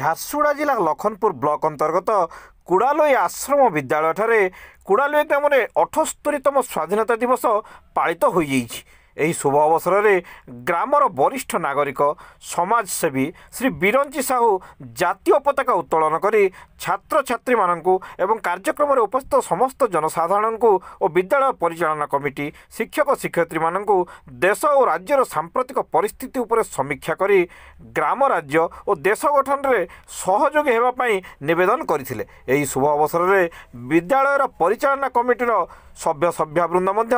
ଝାରସୁଗୁଡ଼ା ଜିଲ୍ଲା ଲଖନପୁର ବ୍ଲକ ଅନ୍ତର୍ଗତ କୁଡ଼ାଲୋଇ ଆଶ୍ରମ ବିଦ୍ୟାଳୟଠାରେ କୁଡ଼ାଲୋଇ ଗ୍ରାମରେ 78ତମ ସ୍ୱାଧୀନତା ଦିବସ ପାଳିତ ହୋଇଯାଇଛି। ଏହି ଶୁଭ ଅବସରରେ ଗ୍ରାମର ବରିଷ୍ଠ ନାଗରିକ ସମାଜସେବୀ ଶ୍ରୀ ବିରଞ୍ଚି ସାହୁ ଜାତୀୟ ପତାକା ଉତ୍ତୋଳନ କରି ଛାତ୍ରଛାତ୍ରୀମାନଙ୍କୁ ଏବଂ କାର୍ଯ୍ୟକ୍ରମରେ ଉପସ୍ଥିତ ସମସ୍ତ ଜନସାଧାରଣଙ୍କୁ ଓ ବିଦ୍ୟାଳୟ ପରିଚାଳନା କମିଟି ଶିକ୍ଷକ ଶିକ୍ଷୟିତ୍ରୀମାନଙ୍କୁ ଦେଶ ଓ ରାଜ୍ୟର ସାମ୍ପ୍ରତିକ ପରିସ୍ଥିତି ଉପରେ ସମୀକ୍ଷା କରି ଗ୍ରାମ ରାଜ୍ୟ ଓ ଦେଶ ଗଠନରେ ସହଯୋଗୀ ହେବା ପାଇଁ ନିବେଦନ କରିଥିଲେ। ଏହି ଶୁଭ ଅବସରରେ ବିଦ୍ୟାଳୟର ପରିଚାଳନା କମିଟିର ସଭ୍ୟବୃନ୍ଦ ମଧ୍ୟ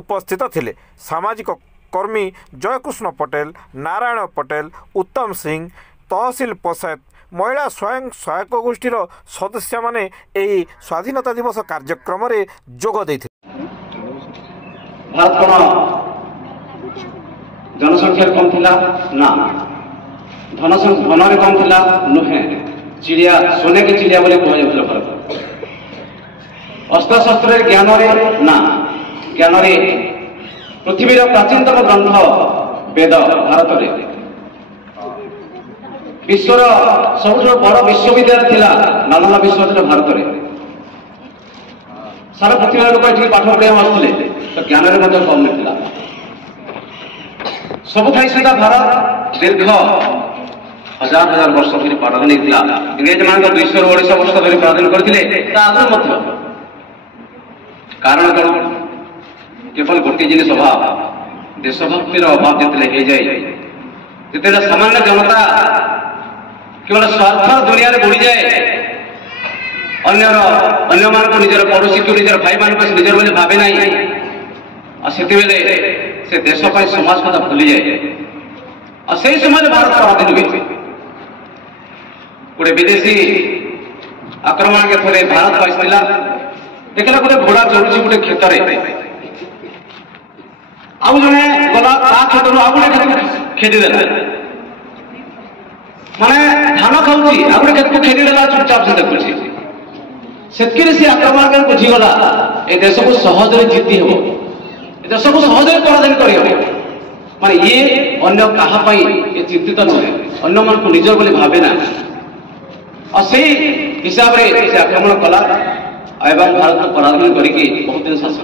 ଉପସ୍ଥିତ ଥିଲେ। ସାମାଜିକ କର୍ମୀ ଜୟକୃଷ୍ଣ ପଟେଲ, ନାରାୟଣ ପଟେଲ, ଉତ୍ତମ ସିଂ, ତହସିଲ ପଞ୍ଚାୟତ, ମହିଳା ସ୍ୱୟଂ ସହାୟକ ଗୋଷ୍ଠୀର ସଦସ୍ୟମାନେ ଏହି ସ୍ୱାଧୀନତା ଦିବସ କାର୍ଯ୍ୟକ୍ରମରେ ଯୋଗ ଦେଇଥିଲେ। भारत कौन जनसंख्या कम थिला ना धन कम थिला नुहे चिड़िया सोने के चिड़िया बोले कह जाता भारत अस्त्र शस्त्र ज्ञान ना ज्ञान पृथ्वीर प्राचीनतम ग्रंथ वेद भारत विश्वर सब बड़ विश्वविद्यालय थिला नालंदा विश्वविद्यालय भारत में सारा पृथ्वी लोक ये पाठ पढ़ा आसुले तो ज्ञान कम ना सब सुधा भारत दीर्घ हजार हजार वर्ष धरी पराधीन होता इंग्रेज मान 200 वर्ष धरी पराधीन करते कारण कौन केवल गोटे जिन अभाव देशभक्तिर अभाव जिते जिते सामान्य जनता केवल स्वार्थ दुनिया बुड़ी जाए अन्य मान निजर पड़ोशी को निजर भाई मान निजर बोले भावे ना से देश समाज कथा भूली जाए से समय भारत स्वाधीन हुए गोटे विदेशी आक्रमण के थे भारत आसला देखला गोटे घोड़ा चलुची गोटे क्षेत्र आउ जड़े गला क्षेत्र आउ गोटे खेदीदेला माने धान खाऊँ आ गोटे खेत को खेदीदेला चुपचाप से देखुची से आक्रमण कर बुझीगला ए देश को सहजरे जीति हम देश को सहजरे पराधीन कर माने ये अन्य कहापाई ये चिंतित नुहे अन्य मान को निजर बोली भावे ना और से हिसाब से आक्रमण कला एवं भारत को पराधीन करके बहुत दिन शासन